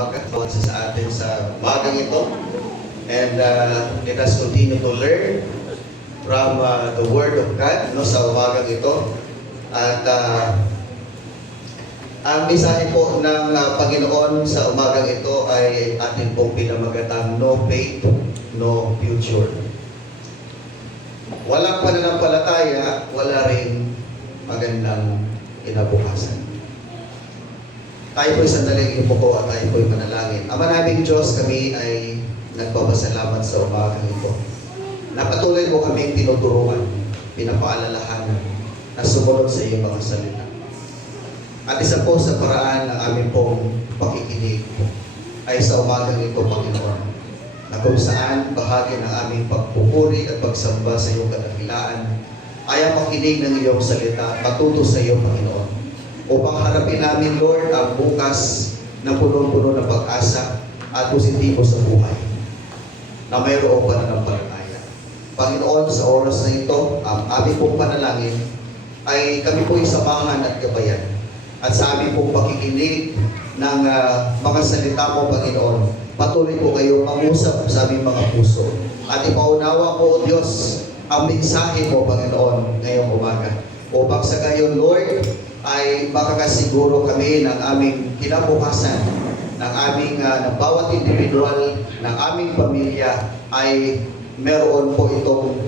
Pagkakawad sa atin sa umagang ito. And let us continue to learn from the Word of God sa umagang ito. At ang mensahe po ng Panginoon sa umagang ito ay atin pong pinamagatang no faith, no future. Walang pananampalataya, wala rin magandang kinabukasan. Tayo po'y sandaling ipuko at tayo po'y manalangin. Ama naming Diyos, kami ay nagpapasalamat sa umagang ito. Napatuloy mo kaming tinuturuan, pinapaalalahanan na sumunod sa iyong mga salita. At isa po sa paraan ng aming pong pakikinig ay sa umagang ito, Panginoon, na kung saan bahagi ng aming pagpupuri at pagsamba sa iyong kadakilaan ay ang makinig ng iyong salita at matuto sa iyo, Panginoon, upang harapin namin, Lord, ang bukas na punong-puno ng pag-asa at positibo sa buhay na mayroong pananampalataya. Panginoon, sa oras na ito, ang aming pong panalangin ay kami po'y samahan at gabayan. At sa aming pong pakikinig ng mga salita mo, Panginoon, patuloy po kayo mangusap sa aming mga puso. At ipaunawa po, O Diyos, ang mensahe mo, Panginoon, ngayong umaga. Upang sa gayon, Lord, ay makakasiguro kami ng aming kinabukasan, ng aming ng bawat individual, ng aming pamilya ay meron po itong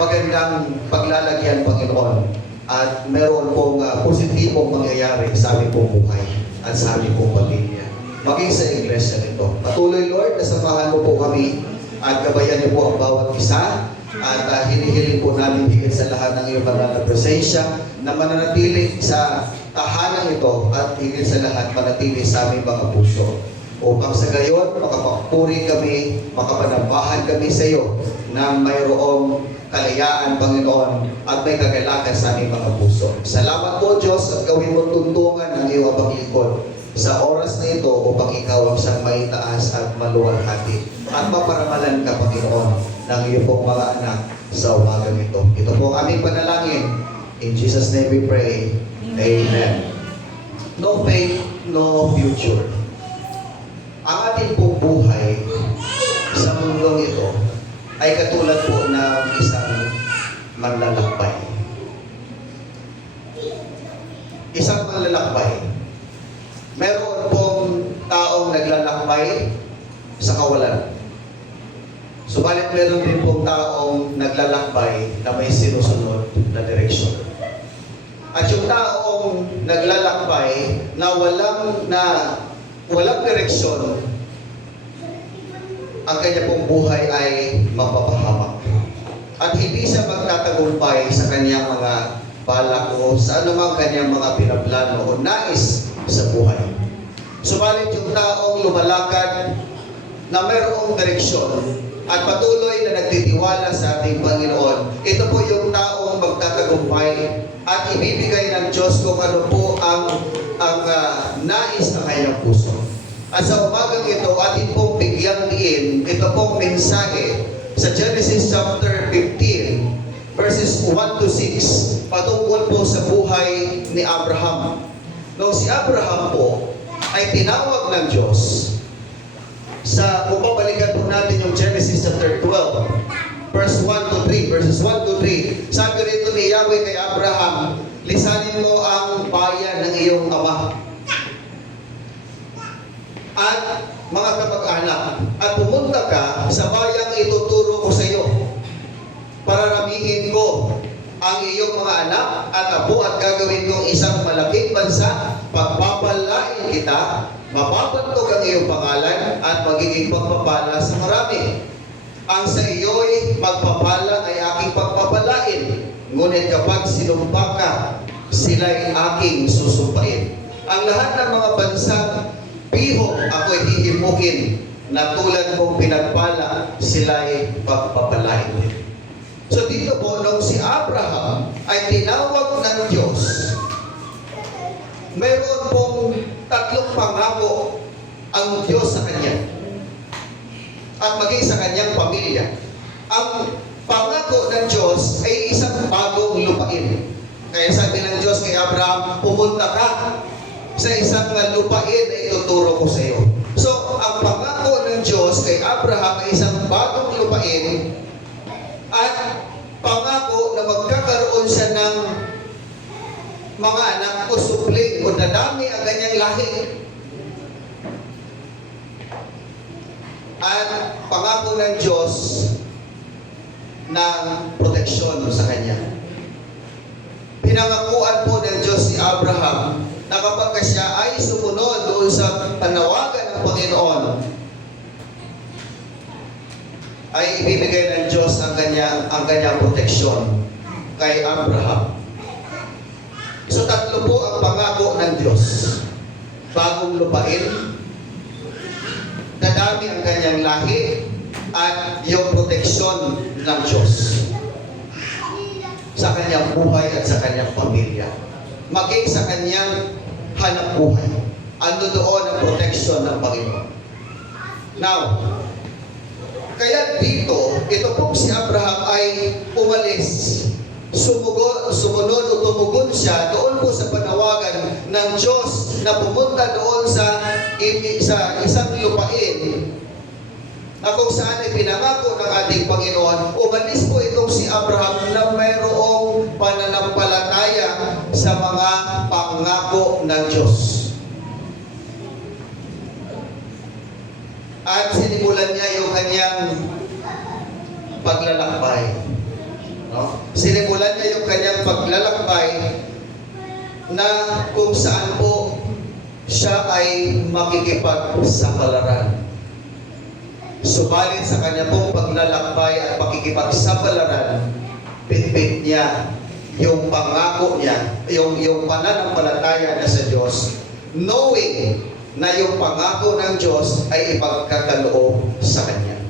magandang paglalagyan, Panginoon, at meron pong positibong mangyayari sa aming pong buhay at sa aming pong pamilya. Maging sa iglesia nito. Patuloy, Lord, nasamahan mo po kami at gabayan niyo po ang bawat isa. At hinihiling po namin higit sa lahat ng iyong banal na presensya na mananatili sa tahanan ito at higit sa lahat manatili sa aming mga puso. Upang sa gayon, makapagpuri kami, makapanambahan kami sa iyo na mayroong kalayaan, Panginoon, at may kagalakan sa aming mga puso. Salamat po, Diyos, at gawin mo tuntungan ng iyong pag-ikot sa oras na ito upang ikaw ang siyang maitaas at maluwalhati at maparamalan ka, Panginoon, ng iyong pong mga anak sa umagang ito. Ito po ang aming panalangin. In Jesus' name we pray. Amen. No faith, no future. Ang ating pong buhay sa mundong ito ay katulad po ng isang manlalakbay. Isang manlalakbay. Meron pong taong naglalakbay sa kawalan. Subalit meron din pong taong naglalakbay na may sinusunod na direksyon. At yung taong naglalakbay na walang direksyon, ang kanya pong buhay ay mapapahamak. At hindi siya magtatagumpay sa kanyang mga balak o sa anumang kanyang mga pinaplano o nais sa buhay. Subalit yung taong lumalakad na mayroong direksyon at patuloy na nagtitiwala sa ating Panginoon, ito po yung taong magtatagumpay at ibibigay ng Diyos kung ano po ang nais ng kanyang puso. At sa umagang ito, atin pong bigyang diin, ito pong mensahe sa Genesis chapter 15, verses 1 to 6, patungkol po sa buhay ni Abraham. Nung si Abraham po ay tinawag ng Diyos, kung babalikan po natin yung Genesis chapter 12, verses 1 to 3, sabi rito ni Yahweh kay Abraham, lisanin mo ang bayan ng iyong ama at mga kapag-anak at pumunta ka sa bayang ituturo ko sa iyo. Pararamihin ko ang iyong mga anak at apo at gagawin kong isang malaking bansa, pagpapalain kita, mapapantog ang iyong pangalan at magiging pagpapala sa marami. Ang sa iyo'y magpapala ay aking pagpapalain, ngunit kapag sinumpa ka, sila'y aking susumpain. Ang lahat ng mga bansang bihok ako'y hihimukin, na tulad kong pinagpala, sila'y pagpapalain. So dito po, nung si Abraham ay tinawag ng Diyos, mayroon pong tatlong pangako ang Diyos sa kanya at maging sa kanyang pamilya. Ang pangako ng Diyos ay isang bagong lupain. Kaya sabi ng Diyos kay Abraham, pumunta ka sa isang lupain na ituturo ko sa iyo. So, ang pangako ng Diyos kay Abraham ay isang bagong lupain at pangako na magkakaroon siya ng mga anak o supling o dadami ang kanyang lahi. At pangako ng Diyos ng proteksyon sa kanya. Pinangakuan po ng Diyos si Abraham na kapag siya ay sumunod doon sa panawagan ng Panginoon, ay ibibigay ng Diyos ang kanyang proteksyon kay Abraham. So tatlo po ang pangako ng Diyos. Bagong lupain, dadami ang kanyang lahi, at yung proteksyon ng Diyos sa kanyang buhay at sa kanyang pamilya. Maging sa kanyang hanap buhay. Ano doon ang proteksyon ng Panginoon. Now, kaya dito, ito pong si Abraham ay umalis. Sumunod o tumugon siya doon po sa panawagan ng Diyos na pumunta doon sa isang lupain na kung saan ay pinangako ng ating Panginoon. Umalis po itong si Abraham na mayroong pananampalataya sa mga pangako ng Diyos. At sinimulan niya yung kanyang paglalakbay. No? Sinimulan niya yung kanyang paglalakbay na kung saan po siya ay makikipagsapalaran. Subalit sa kanya pong paglalakbay at pakikipagsapalaran, pinpit niya yung pangako niya, yung pananampalataya niya sa Diyos, knowing na yung pangako ng Diyos ay ipagkakaloob sa kanya.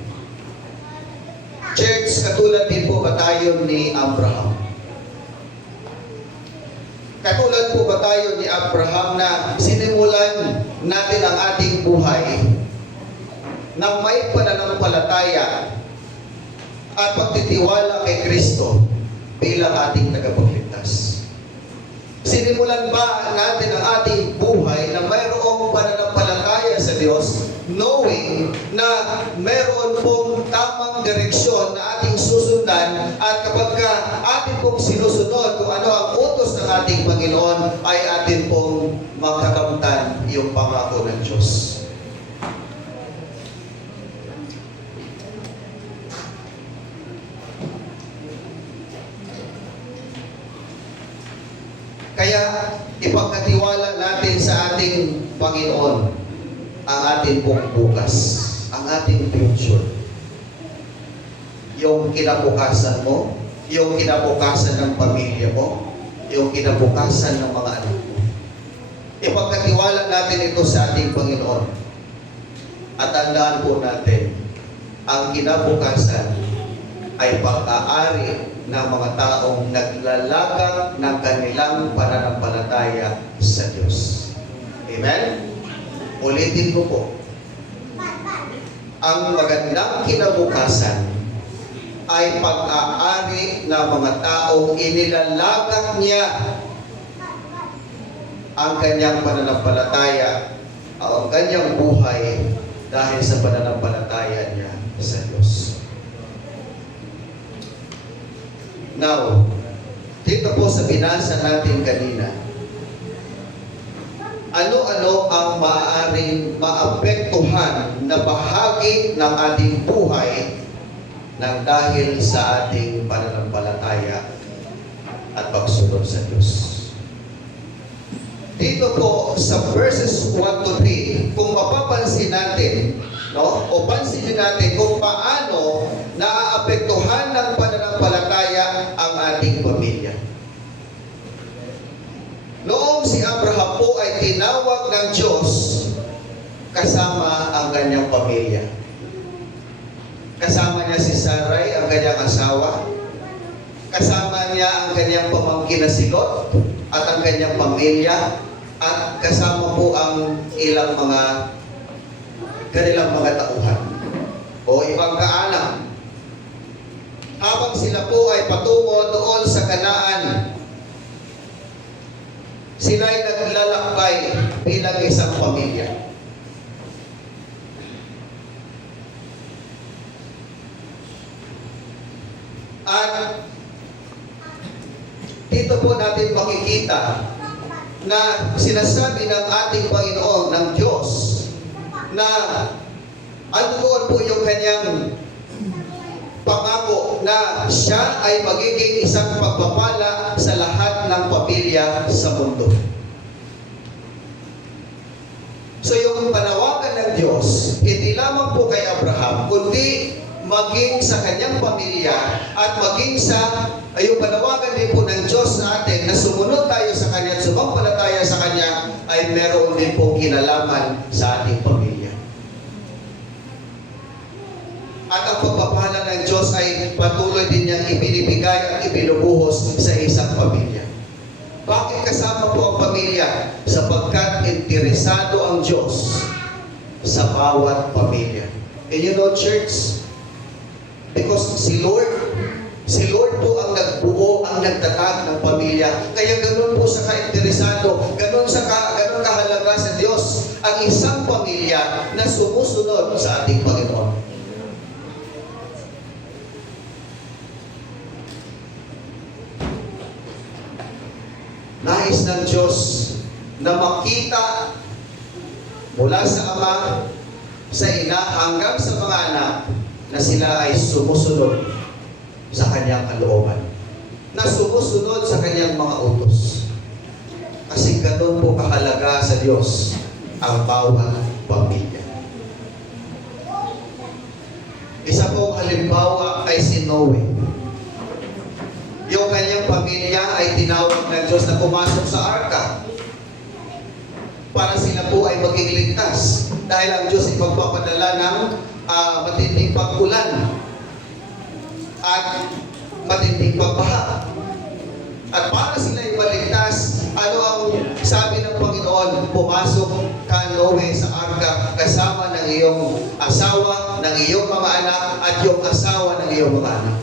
Church, katulad din po ba tayo ni Abraham? Katulad po ba tayo ni Abraham na sinimulan natin ang ating buhay na may pananampalataya at pagtitiwala kay Kristo bilang ating tagapagligtas? Sinimulan ba natin ang ating buhay na mayroong pananampalataya sa Diyos, knowing na mayroon pong tamang direksyon na ating susundan, at kapag ating pong sinusunod kung ano ang utos ng ating Panginoon, ay atin pong makakamtan yung pangako ng Diyos? Kaya ipagkatiwala natin sa ating Panginoon ang ating pong bukas, ang ating future. Yung kinabukasan mo, yung kinabukasan ng pamilya mo, yung kinabukasan ng mga anak mo. Ipagkatiwala natin ito sa ating Panginoon. At tandaan po natin, ang kinabukasan ay pag-aari ng mga taong naglalagak ng kanilang pananampalataya sa Diyos. Amen? Ulitin ko po. Ang magandang kinabukasan ay pag-aari ng mga taong inilalagak niya ang kanyang pananampalataya o ang kanyang buhay dahil sa pananampalataya niya sa Diyos. Now, dito po sa binasa natin kanina, ano-ano ang maaaring maapektuhan na bahagi ng ating buhay nang dahil sa ating pananampalataya at pagsunod sa Diyos. Dito po sa verses 1 to 3, kung mapapansin natin, no? O pansinin natin kung paano naaapektuhan ng pananampalataya ang ating pamilya. Noong si Abraham po ay tinawag ng Diyos kasama ang kanyang pamilya. Kasama niya si Sarai, ang kanyang asawa. Kasama niya ang kanyang pamangkin na si Lot at ang kanyang pamilya. At kasama po ang ilang kanilang mga tauhan o ibang kaanak. Habang sila po ay patungo doon sa Kanaan, Sila'y naglalakbay bilang isang pamilya. At dito po natin makikita na sinasabi ng ating Panginoon, ng Diyos, na andoon po yung kanyang pangako na siya ay magiging isang pagpapala sa lahat ng pamilya sa mundo. So yung panawagan ng Diyos, hindi lamang po kay Abraham, kundi maging sa kanyang pamilya at maging sa yung panawagan din po ng Diyos sa atin na sumunod tayo sa Kanya at sumampalataya sa Kanya ay meron din po kinalaman sa ating pamilya. At ang pagpapala ng Diyos ay patuloy din niyang ibinibigay at ibinubuhos sa isang pamilya. Bakit kasama po ang pamilya? Sapagkat interesado ang Diyos sa bawat pamilya. And you know, church, because si Lord po ang nagbuo, ang nagtatag ng pamilya. Kaya ganun po sa kainteresado, ganun kahalaga sa Diyos ang isang pamilya na sumusunod sa ating Panginoon. Nais ng Diyos na makita mula sa Ama, sa Ina, hanggang sa mga anak na sila ay sumusunod sa Kanyang kalooban, na sumusunod sa Kanyang mga utos. Kasi ganun po kahalaga sa Diyos ang bawat pamilya. Isa pong halimbawa ay si Noe. Yung kanyang pamilya ay tinawag ng Diyos na pumasok sa arka para sila po ay maging ligtas. Dahil ang Diyos ay magpapadala ng matinding pag-ulan at matinding pagbaha. At para sila ay maligtas, ano ang sabi ng Panginoon? Pumasok ka, Noe, sa arka kasama ng iyong asawa, ng iyong mga anak, at yung asawa ng iyong mga anak.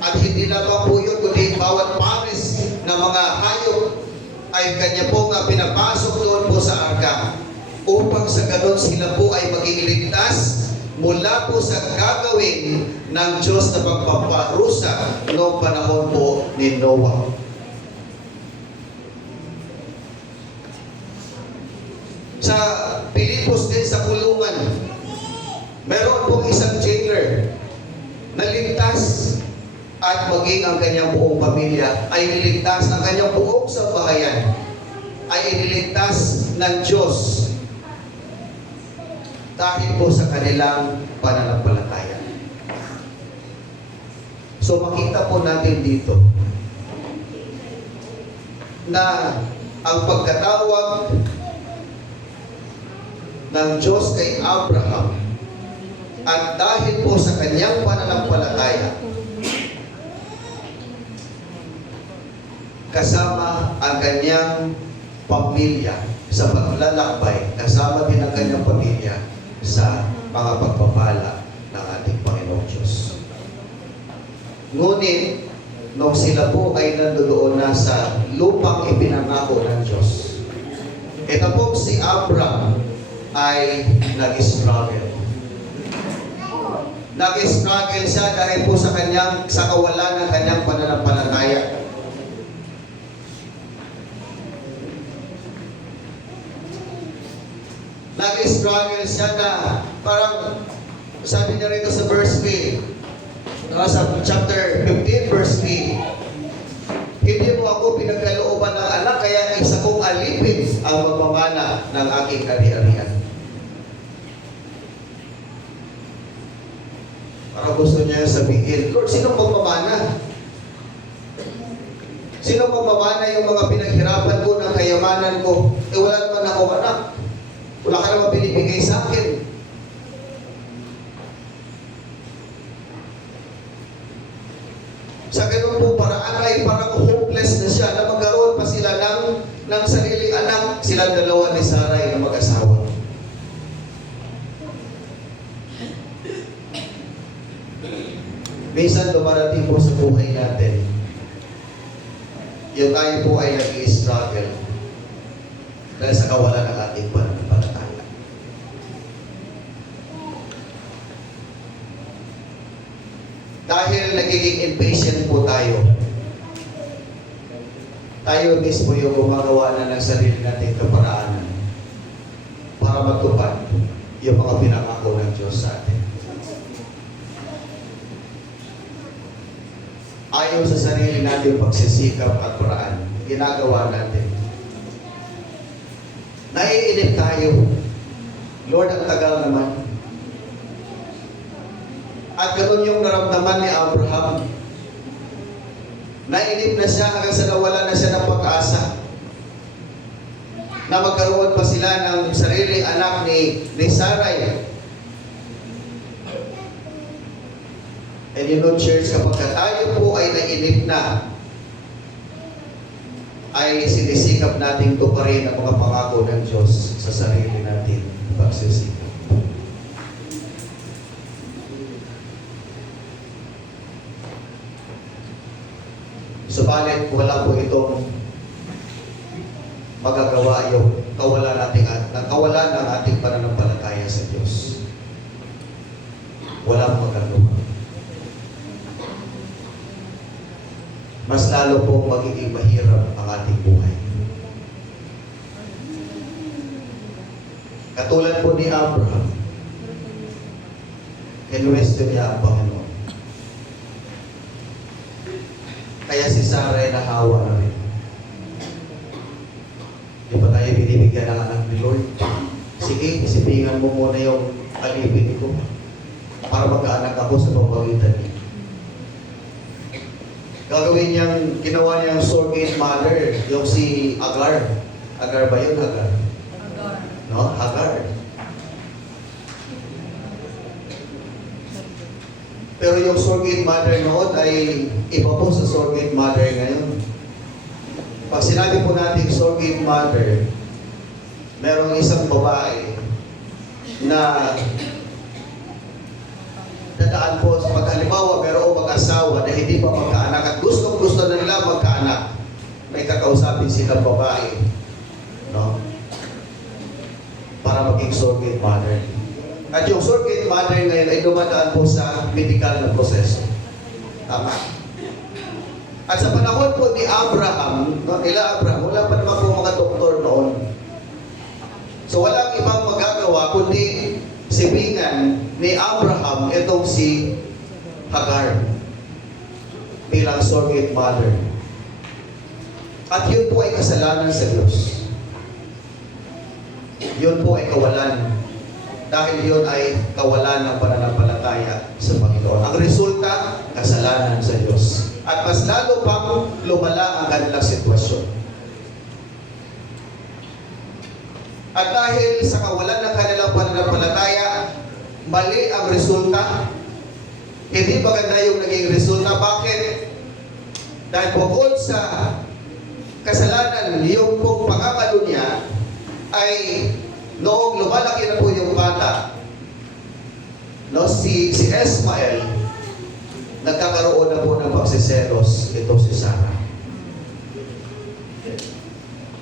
At hindi lamang po yun, kundi bawat pares ng mga hayop ay kanya po nga pinapasok doon po sa arka upang sa ganon sila po ay maging ligtas mula po sa gagawin ng Diyos na pagpaparusa noong panahon po ni Noah. Sa Pilipos din, sa kulungan, meron pong isang jailer na ligtas at maging ang kanyang buong pamilya ay niligtas, ang kanyang buong sambahayan ay iniligtas ng Diyos dahil po sa kanilang pananampalataya. So makita po natin dito na ang pagkatawag ng Diyos kay Abraham at dahil po sa kanyang pananampalataya, kasama ang kanyang pamilya sa paglalakbay, kasama din ang kanyang pamilya sa mga pagpapala ng ating Panginoong Diyos. Ngunit, nung sila po ay nandoon na sa lupang ipinangako ng Diyos, ito po si Abraham ay nag-struggle. Nag-struggle siya dahil po sa kawalan ng kanyang pananampalataya. Nag-struggle siya na parang sabi niya rito sa verse 3, sa chapter 15 verse 3, hindi mo ako pinagkalooban ng anak, kaya isa kong alipin ang magmamana ng aking ari-arian. Para gusto niya sabihin, Lord, sino magmamana? Sino magmamana yung mga pinaghirapan ko ng kayamanan ko? Wala naman ako anak. Wala ka naman binibigay sa akin. Sa ganun po paraan ay parang hopeless na siya na magkaroon pa sila ng sariling anak. Silang dalawa ni Sarai na mag-asawa. Minsan dumarating po sa buhay natin yung tayo po ay nag-i-struggle dahil sa kawalan ng ating pananampalataya. Dahil nagiging impatient po tayo, tayo mismo yung gumagawa na ng sarili nating kaparaanan para matupad yung mga pinangako ng Diyos sa atin. Ayaw sa sarili natin pagsisikap at paraan, ginagawa natin. Naiinip tayo. Lord, ang tagal naman. At ganoon yung naramdaman ni Abraham. Nainip na siya hanggang sa nawala na siya ng pag-asa. Na magkaroon pa sila ng sariling anak ni Sarai. And you know, church, kapag tayo po ay nainip na, ay sinisikap nating tuparin ang mga pangako ng Diyos sa sarili natin pagsisikap. Subalit, wala po itong magagawa yung kawalan ng ating pananampalataya sa Diyos. Walang magagawa. Mas lalo pong magiging mahirap ang ating buhay. Katulad po ni Abraham, kinuwestiyon niya ang Panginoon. Kaya si Sarah ay nahawa na rin. Di ba tayo binibigyan ng anak ni Lord? Sige, isipingan mo muna yung alipin ko para magkaanak ako sa pamamagitan niya. Gagawin niyang, ginawa niyang surrogate mother, yung si Hagar. Hagar ba yun? Hagar? No? Hagar. Pero yung surrogate mother noon ay iba po sa surrogate mother ngayon. Pag sinabi po natin surrogate mother, merong isang babae na dadaan po sa paghalimbawa pero mag-asawa na hindi pa magkaanak at gusto na nila magkaanak. May kakausapin silang babae, no? Para maging surrogate mother. At yung surrogate mother ngayon ay dumadaan po sa medical na proseso. Tama. At sa panahon po ni Abraham, wala pa naman po mga doktor noon. So walang ibang magagawa kundi sibingan ni Abraham itong si Hagar bilang surrogate mother. At yun po ay kasalanan sa Diyos. Yun po ay kawalan. Dahil yun ay kawalan ng pananampalataya sa Panginoon. Ang resulta, kasalanan sa Diyos. At mas lalo pang lumala ang kanilang sitwasyon. At dahil sa kawalan ng kanilang pananampalataya, mali ang resulta. Hindi maganda yung naging resulta. Bakit? Dahil bukod sa kasalanan, yung pong pangakalo niya ay noong lumalaki na po yung bata, no, si Ismael, nagkakaroon na po ng pagsiselos ito si Sarah.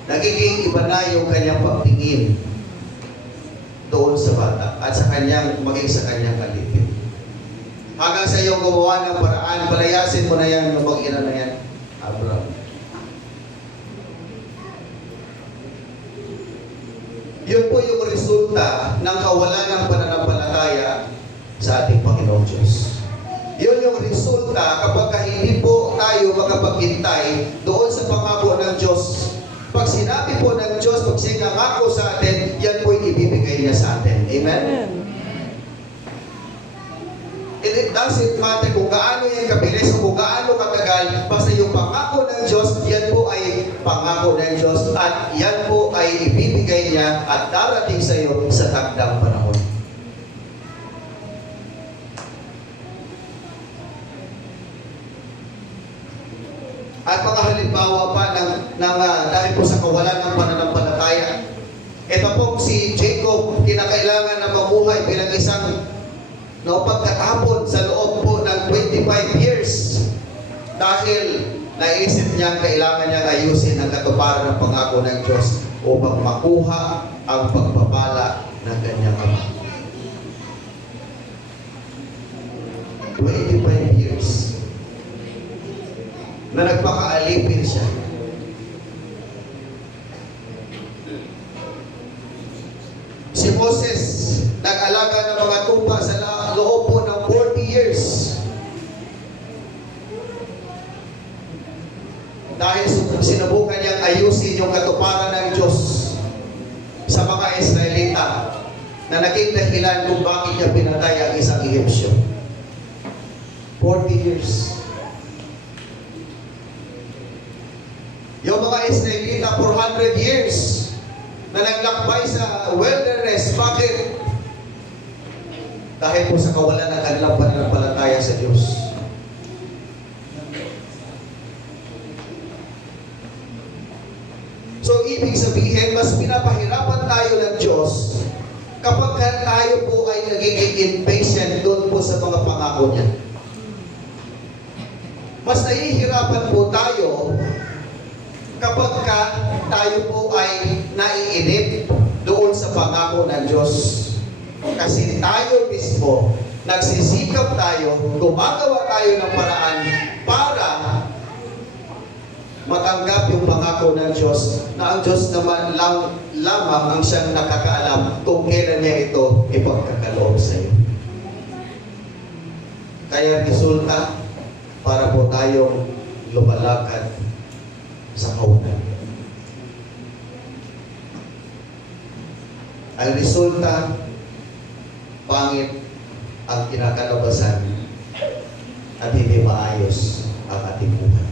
Nagiging iba na yung kanyang pagtingin doon sa bata at sa kanyang, maging sa kanyang alipin. Hanggang sa iyong gumawa ng paraan, palayasin mo na yan, yung mag-ina na yan, Abraham. Yun po yung resulta ng kawalan ng pananampalataya sa ating Panginoong Diyos. Yun yung resulta kapag hindi po tayo makapaghintay doon sa pangako ng Diyos. Pag sinabi po ng Diyos, pag sinangako sa atin, yan po yung ibibigay niya sa atin. Amen? And it doesn't matter kung gaano yung kabilis o kung gaano katagal, basta yung pangako ng Diyos, yan po ay pangako ng Diyos at yan po ay ibibigay niya at darating sa iyo sa takdang panahon. At mga halimbawa pa dahil po sa kawalan ng pananampalataya, ito pong si Jacob, kinakailangan na mamuhay bilang isang pagkatapon sa loob po ng 25 years dahil naisip niya kailangan niya ayusin ang katuparan ng pangako ng Diyos upang makuha ang pagpapala ng kanyang ama. 25 years na nagpakaalipin siya. Si Moses, nag-alaga ng mga tupa sa loob po ng 40 years. Dahil sinubukan niyang ayusin yung katuparan ng Diyos sa mga Israelita na naging dahilan kung bakit niya pinatay ang isang Egyptio. 40 years. Yung mga Israelita, 400 years na naglakbay sa wilderness. Bakit? Dahil po sa kawalan ng kanilang pananampalataya sa Diyos. So, ibig sabihin, mas pinapahirapan tayo ng Diyos kapag tayo po ay nagiging impatient doon po sa mga pangako niya. Mas nahihirapan po tayo kapag tayo po ay naiinip doon sa pangako ng Diyos. Kasi tayo mismo, nagsisikap tayo, gumagawa tayo ng paraan para matanggap yung pangako ng Diyos na ang Diyos naman lamang ang siyang nakakaalam kung kailan niya ito ipagkakaloob sa iyo. Kaya resulta, para po tayong lumalakad sa kawalan. Ang resulta, pangit ang kinakalabasan at hindi maayos ang ating buhay.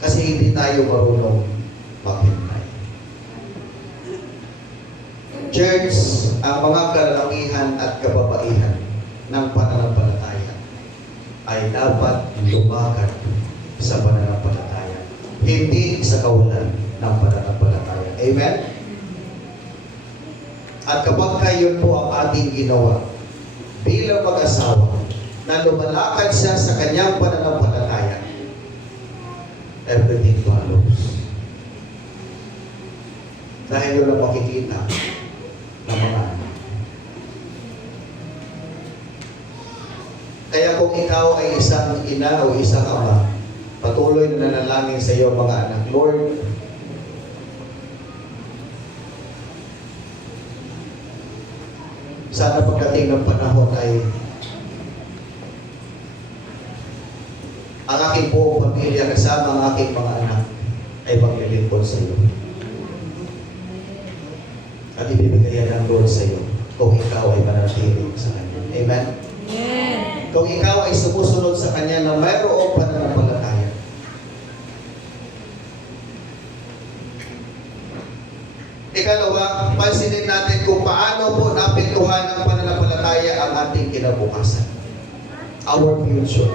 Kasi hindi tayo marunong maghintay. Church, ang mga kalalakihan at kababaihan ng pananampalataya ay dapat lumakad sa pananampalataya, hindi sa kawalan ng pananampalataya. Amen? At kapag kayo po ang ating ginawa bilang mag-asawa na lumalakad siya sa kanyang pananampalataya, everything follows. Dahil yun ang makikita ng mga anak. Kaya kung ikaw ay isang ina o isang ama, patuloy na nanalangin sa iyo mga anak, Lord, sana pagdating ng panahon ay ang aking buong pamilya kasama ang aking mga anak ay maglilingkod sa iyo. At ibibigay ng Lord sa iyo kung ikaw ay manatili sa Kanya. Amen? Amen. Kung ikaw ay sumusunod sa Kanya na mayroong pananampalataya. Ikalawa, pansinin natin kung paano po napintuhan ng pananampalataya ang ating kinabukasan. Our future.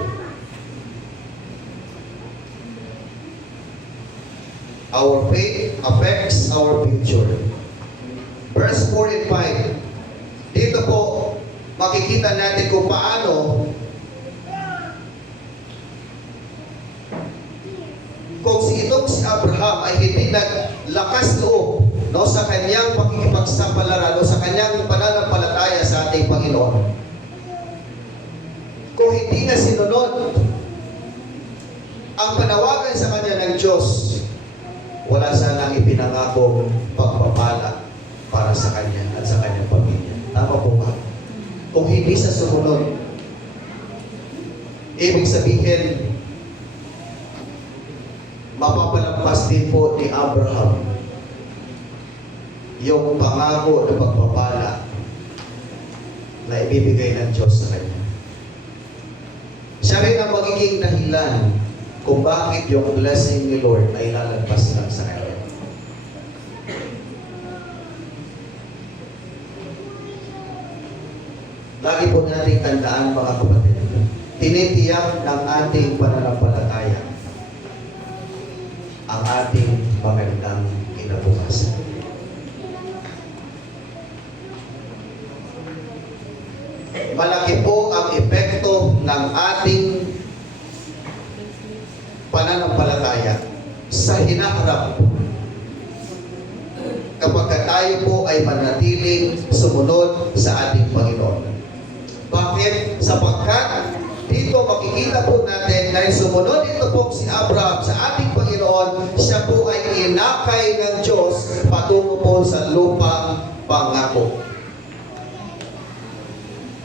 Our faith affects our future. Verse 4 and 5. Dito po, makikita natin kung paano kung si Abraham ay hindi naglakas loob sa kanyang pakikipagsapalaran o sa kanyang pananampalataya sa ating Panginoon. Kung hindi na sinunod ang panawagan sa kanya ng Diyos, wala sanang ipinangakong pagpapala para sa kanya at sa kanyang pamilya. Tama po ba? Kung hindi sa sumunod, ibig sabihin, mapapalampas din po ni Abraham yung pangako na pagpapala na ibibigay ng Diyos sa kanya. Siya rin ang magiging dahilan kung bakit yung blessing ni Lord ay lalagpas lang sa kanya. Lagi po natin tandaan mga kapatid, tinitiyak ng ating pananampalataya ang ating magandang kinabukasan. Malaki po ang epekto ng ating pananampalataya sa hinaharap kapag tayo po ay manatiling sumunod sa ating Panginoon. Bakit? Sapagkat dito makikita po natin na sumunod ito po si Abraham sa ating Panginoon, siya po ay inakay ng Diyos patungo po sa lupang pangako.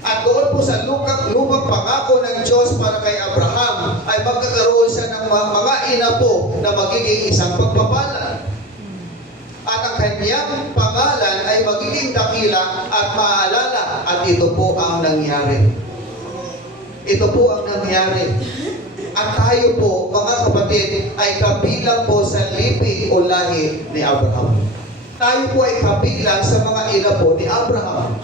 At doon po sa lupang pangako ng Diyos para kay Abraham ay magkakaroon siya ng mga inapo na magiging isang pagpapala. At ang kanyang pangalan ay magiging dakila at maalala. At ito po ang nangyari. Ito po ang nangyari. At tayo po, mga kapatid, ay kabilang po sa lipi o lahi ni Abraham. Tayo po ay kabilang sa mga ina po ni Abraham.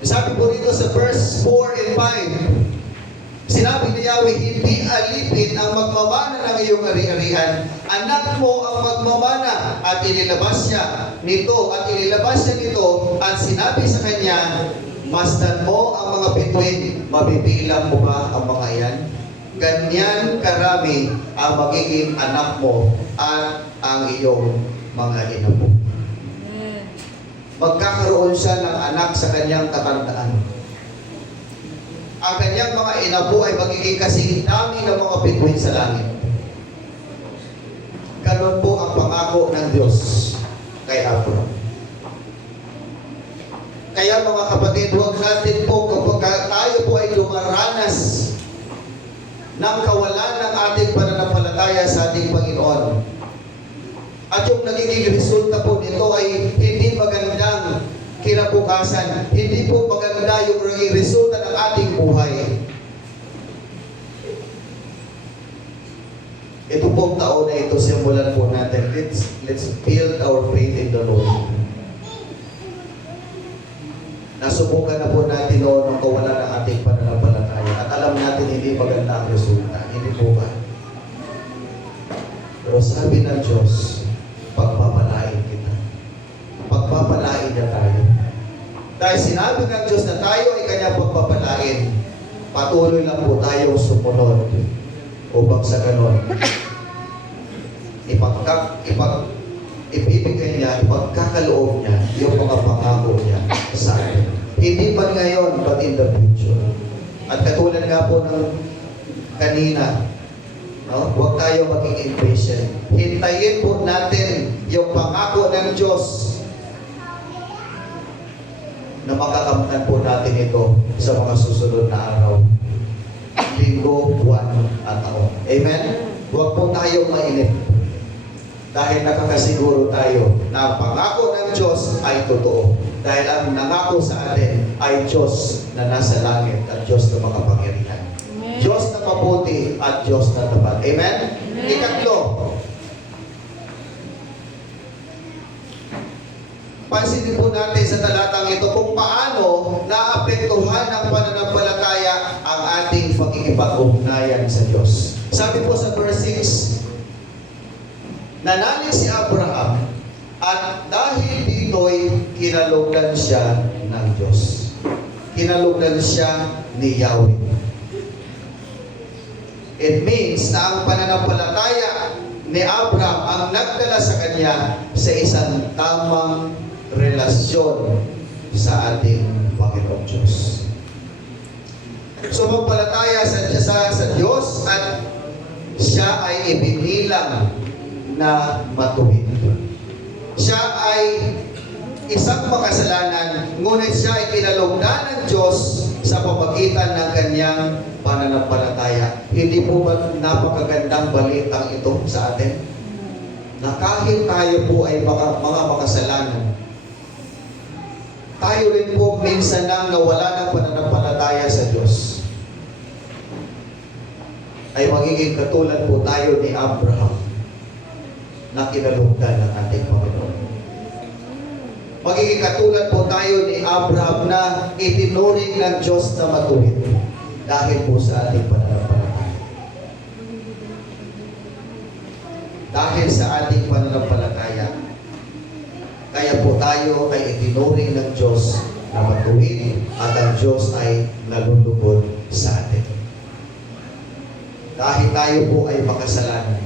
Sabi po rito sa verse 4 and 5, sinabi ni Yahweh, hindi alipin ang magmamana ng iyong ari-arihan. Anak mo ang magmamana at inilabas niya nito at At sinabi sa kanya, masdan mo ang mga bituin, mabibilang mo ba ang mga iyan? Ganyan karami ang magiging anak mo at ang iyong mga ina mo. Magkakaroon siya ng anak sa kanyang katandaan. Ang kanyang mga inapo ay magiging kasing dami ng mga bituin sa langit. Ganon po ang pangako ng Diyos kay Abraham. Kaya mga kapatid, huwag natin po kapag tayo po ay dumaranas ng kawalan ng ating pananampalataya sa ating Panginoon. At yung nagiging resulta po nito ay hindi magandang kinabukasan. Hindi po maganda yung naging resulta ng ating buhay. Ito pong taon na ito, simulan po natin. Let's build our faith in the Lord. Nasubukan na po natin noon ang kawalan ng ating pananampalataya. At alam natin hindi maganda ang resulta. Hindi po ba? Pero sabi ng Diyos, pagpapalain kita. Pagpapalain niya tayo. Dahil sinabi ng Diyos na tayo ay kanyang pagpapalain, patuloy lang po tayo sumunod upang sa ganon ibibigay niya, ipagkakaloob niya yung mga pangako niya sa atin. Hindi pa ngayon, but in the future. At katulad nga po ng kanina, no? Huwag tayo maging impatient. Hintayin po natin yung pangako ng Diyos na makakamtan po natin ito sa mga susunod na araw, linggo, buwan, at taon. Amen? Huwag po tayo mainip. Dahil nakakasiguro tayo na ang pangako ng Diyos ay totoo. Dahil ang nangako sa atin ay Diyos na nasa langit at Diyos na makapangyarihan. Diyos na mabuti at Diyos na tapat. Amen? Ikatlo, pansinin po natin sa talatang ito kung paano naapektuhan ng pananampalataya ang ating pagkikipag-ugnayan sa Diyos. Sabi po sa verse 6, nanalig si Abraham at dahil dito'y kinalugdan siya ng Diyos. Kinalugdan siya ni Yahweh. It means na ang pananampalataya ni Abraham ang nagdala sa kanya sa isang tamang relasyon sa ating Panginoong Diyos. So magpalataya sa Diyos at siya ay ibinilang na matuwid. Siya ay isang makasalanan, ngunit siya ay kinalugdan ng Diyos sa pamagitan ng kanyang pananampalataya. Hindi po ba napakagandang balitang ito sa atin? Na kahit tayo po ay mga makasalanan, tayo rin po minsan nang nawala ng pananampalataya sa Diyos, ay magiging katulad po tayo ni Abraham na kinalugdan ng ating Panginoon. Magiging katulad po tayo ni Abraham na itinuring ng Diyos na matuwid dahil po sa ating pananampalataya. Dahil sa ating pananampalataya, kaya po tayo ay itinuring ng Diyos na matuwid at ang Diyos ay nalulugod sa atin. Kahit tayo po ay makasalanan.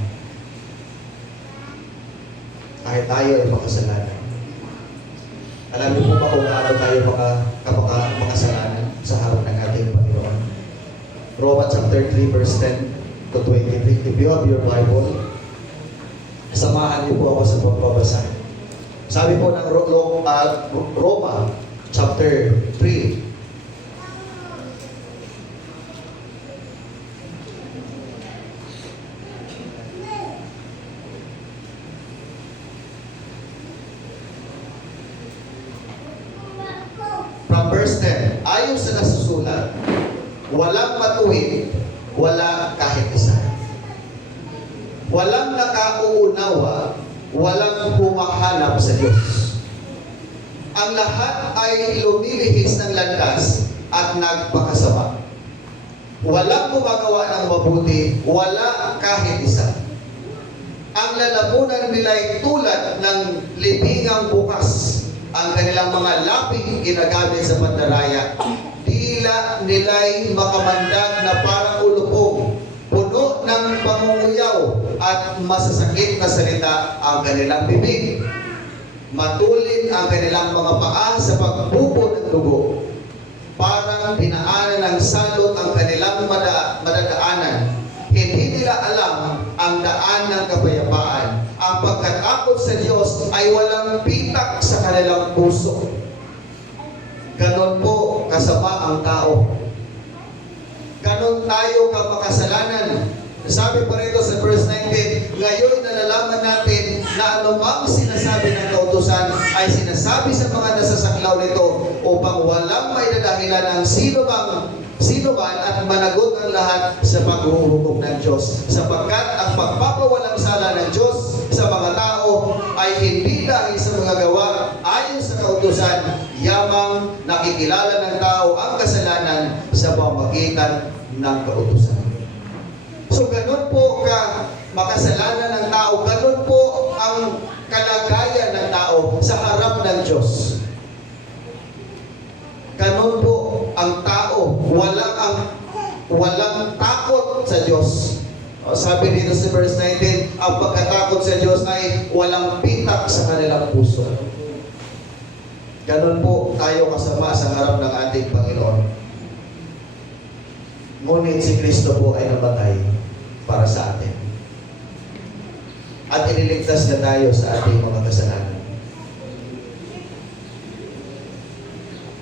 Kahit tayo ay makasalanan. Alam niyo po ba kung araw tayo makasalanan sa harap ng ating Panginoon? Romans chapter 3 verse 10 to 23. If you have your Bible, samahan niyo po ako sa pagbabasa. Sabi po ng Roma chapter 3 from verse 10, ayon sa nasusulat, walang matuwid, wala kahit isa. Walang nakauunawa, walang humahanap sa Diyos. Ang lahat ay lumilihis ng landas at nagpakasama. Walang gumagawa ng mabuti, wala kahit isa. Ang lalamunan nila'y tulad ng libingang bukas. Ang kanilang mga laping ginagamit sa pandaraya. Dila nila'y makamandag na parang ulupong, puno ng pangunguyaw at masasakit na salita ang kanilang bibig. Matulin ang kanilang mga paa sa pagbubo ng dugo. Parang dinaanan ng salot ang kanilang madadaanan. Hindi nila alam ang daan ng kapayapaan. Ang pagkatakot sa Diyos ay walang pitak sa kanilang puso. Ganon po kasama ang tao. Ganon tayo kamakasalanan. Sabi pa rito sa verse 19, ngayon nalalaman natin na anumang sinasabi ng kautusan ay sinasabi sa mga nasasaklaw nito upang walang may dadahilan ng sino man at managot ang lahat sa paghuhukom ng Diyos. Sapagkat ang pagpapawalang sala ng Diyos sa mga tao ay hindi dahil sa mga gawa ayon sa kautusan, yamang nakikilala ng tao ang kasalanan sa pamagitan ng kautusan. So ganun po ka makasalanan ng tao, ganun po ang kalagayan ng tao sa harap ng Diyos. Ganun po ang tao, walang takot sa Diyos. Sabi dito sa verse 19, ang pagkatakot sa Diyos ay walang pitak sa kanilang puso. Ganun po tayo kasama sa harap ng ating Panginoon. Ngunit si Kristo po ay namatay para sa atin. At iniligtas na tayo sa ating mga kasalanan.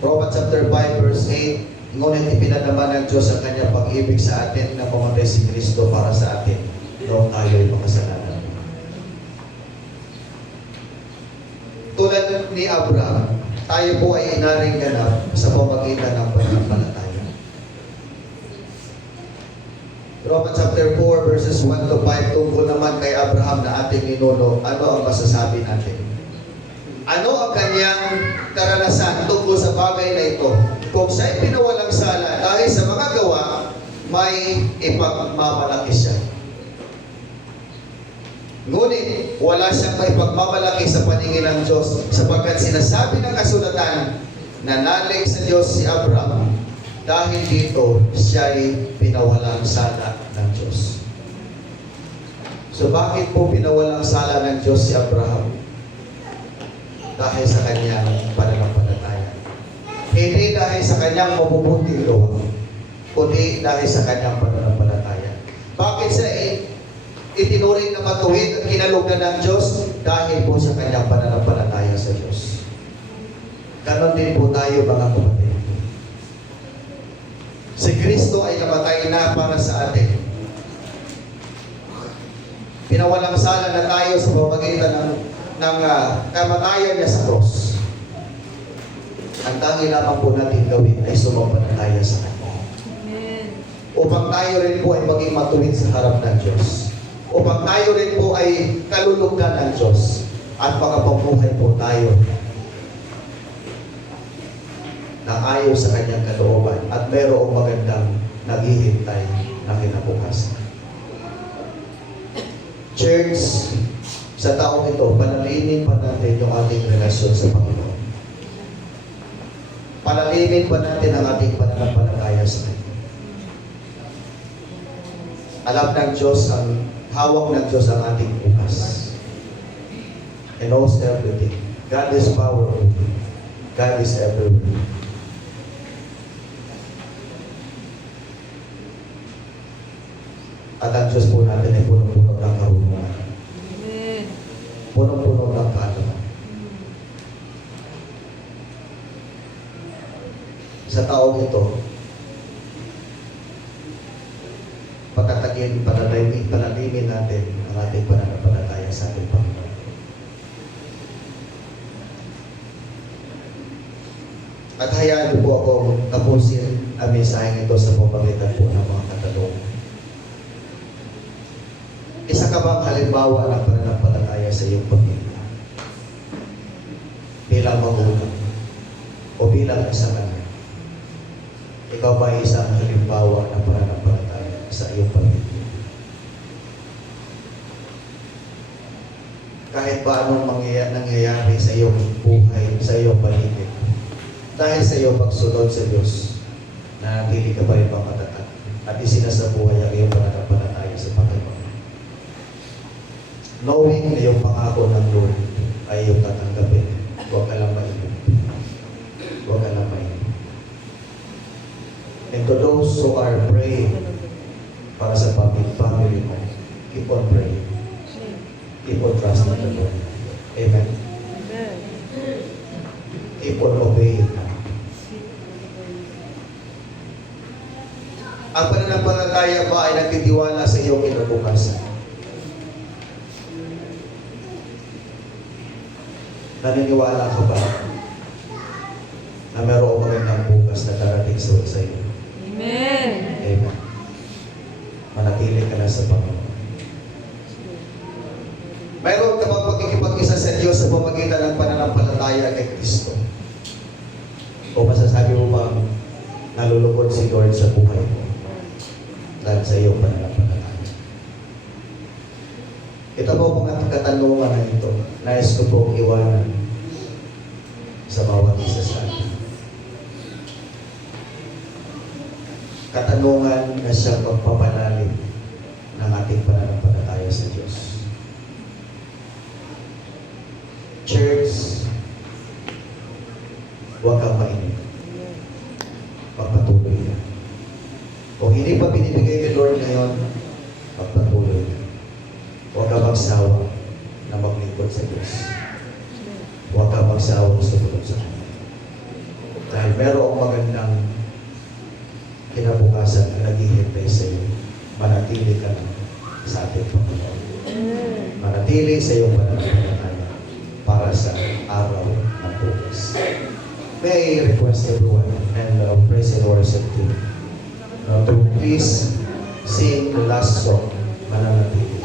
Romans chapter 5 verse 8, ngunit ipinanaman ng Diyos ang kanyang pag-ibig sa atin na pumatay si Kristo para sa atin noong tayo ay makasalanan. Tulad ni Abraham, tayo po ay inaring ganap sa pamagitan ng pananampalataya. Romans chapter 4 verses 1 to 5, tungkol naman kay Abraham na ating ninuno, ano ang masasabi natin? Ano ang kanyang karanasan tungkol sa bagay na ito? Kung siya'y pinawalang sala dahil sa mga gawa, may ipagmamalaki siya. Ngunit, wala siyang maipagmamalaki sa paningin ng Diyos sapagkat sinasabi ng kasulatan na nalig sa Diyos si Abraham dahil dito siya'y pinawalang sala ng Diyos. So bakit po pinawalang sala ng Diyos si Abraham? Dahil sa kanyang pananampalataya. Hindi dahil sa kanyang mabubuting gawa, kundi dahil sa kanyang pananampalataya. Bakit siya itinuring na matuwid at kinalugdan ng Diyos? Dahil po sa kanyang pananampalataya sa Diyos. Ganon din po tayo mga kapatid. Si Kristo ay namatay na para sa atin. Pinawalang sala na tayo sa pamamagitan ng kamatayan niya sa cross. Ang tangi lamang po natin gawin ay sumampalataya sa Kanya. Amen. Upang tayo rin po ay maging matuwid sa harap ng Diyos. Upang tayo rin po ay kalulugdan ng Diyos. At makapamuhay po tayo na ayaw sa Kanyang kalooban at mayroong magandang naghihintay na kinabukasan. Church, sa taong ito, panalinin pa natin yung ating relasyon sa Panginoon. Palalimin pa natin ang ating pananampalataya sa Kanya. Alam ng Diyos, hawak ng Diyos ang ating bukas. He knows everything. God is powerful. God is everywhere. At ang Diyos po natin ay punong-puno ng karunungan. Amen. Punong-puno ng kaalaman. Sa taong ito, patatagin, panalimin natin ang ating pananampalataya sa ating Panginoon. At hayaan niyo po akong tapusin ang mensaheng ito sa pamamagitan po ng mga katanungan. Isa ka bang halimbawa ng pananampalataya sa iyong pamilya? Bilang magulang o bilang isang anak? Ikaw ba ay isang halimbawa ng pananampalataya sa iyong pamilya? Kahit ba anong nangyayari sa iyong buhay, sa iyong paligid, dahil sa iyong pagsunod sa Diyos, nanatili ka pa rin bang matatag at isinasabuhay ang iyong pananampalataya sa Panginoon. Knowing na yung pangako ng Lord ay iyong tatanggapin. Huwag ka lang mainip. Huwag ka lang mainip. And to those who are praying para sa family mo, keep on praying. Keep on trusting the Lord. Amen. Amen. Keep on obeying. Ang pananampalataya ba ay nagtitiwala sa iyong kinabukasan? Naniniwala ka ba na mayroong magandang bukas na darating sa iyo? Amen. Amen. Manatili ka na sa Panginoon. Mayroon ka bang pagkikipag-isa sa Diyos sa pamamagitan ng pananampalataya kay Kristo? O masasabi mo bang nalulugod si Lord sa buhay mo dahil sa iyong pananampalataya? Ito po mga katanungan na ito, nais ko pong iwanan sa bawat isa sa atin. Katanungan na siyang pagpapalalim ng ating pananampalataya sa Diyos. Church, huwag kang mainip. Pagpatuloy ka. Kung hindi pa binibigay ni Lord ngayon, pagpatuloy ka. Huwag ka magsawa na maglingkod sa Diyos. Huwag ka magsawa na sumunod sa Kanya. Dahil merong magandang kinabukasan na naghihintay sa iyo. Manatili ka lang sa ating Panginoon. Manatili sa iyong pananampalataya para sa araw ng bukas. May I request everyone and praise and worship team to please sing the last song, Mananatili.